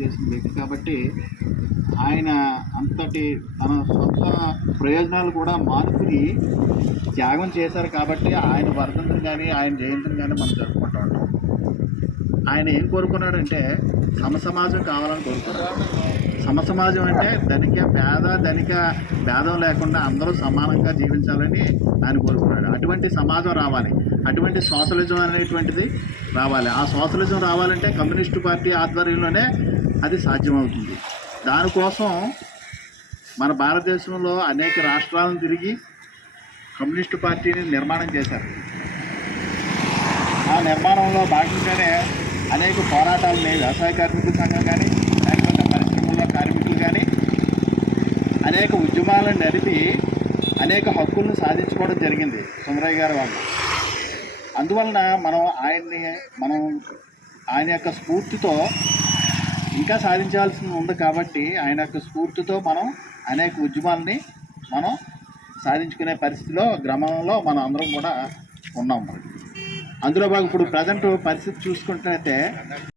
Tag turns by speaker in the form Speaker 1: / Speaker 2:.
Speaker 1: చేసిన వ్యక్తి కాబట్టి ఆయన అంతటి తన సొంత ప్రయోజనాలు కూడా మానుకుని త్యాగం చేశారు కాబట్టి ఆయన వర్ధంతిని కానీ ఆయన జయంతిని కానీ మనం జరుపుకుంటూ ఉంటాం. ఆయన ఏం కోరుకున్నాడంటే సమసమాజం కావాలని కోరుకున్నాడు. సమసమాజం అంటే ధనిక పేద ధనిక భేదం లేకుండా అందరూ సమానంగా జీవించాలని ఆయన కోరుకున్నాడు. అటువంటి సమాజం రావాలి. అటువంటి సోషలిజం అనేటువంటిది రావాలి. ఆ సోషలిజం రావాలంటే కమ్యూనిస్టు పార్టీ ఆధ్వర్యంలోనే అది సాధ్యమవుతుంది. దానికోసం మన భారతదేశంలో అనేక రాష్ట్రాలను తిరిగి కమ్యూనిస్టు పార్టీని నిర్మాణం చేశారు. ఆ నిర్మాణంలో భాగంగానే అనేక పోరాటాలు వ్యవసాయ కార్మికుల సంఘం కానీ లేకపోతే పరిశ్రమల్లో కార్మికులు కానీ అనేక ఉద్యమాలను నడిపి అనేక హక్కులను సాధించుకోవడం జరిగింది సుందరయ్య గారు వాళ్ళు అందువలన మనం ఆయన్ని మనం ఆయన యొక్క స్ఫూర్తితో ఇంకా సాధించాల్సి ఉంది కాబట్టి ఆయన యొక్క స్ఫూర్తితో మనం అనేక ఉద్యమాలని మనం సాధించుకునే పరిస్థితిలో గ్రామంలో మనం అందరం కూడా ఉన్నాం. అందులో బాగా ఇప్పుడు ప్రజెంట్ పరిస్థితి చూసుకుంటున్నట్టే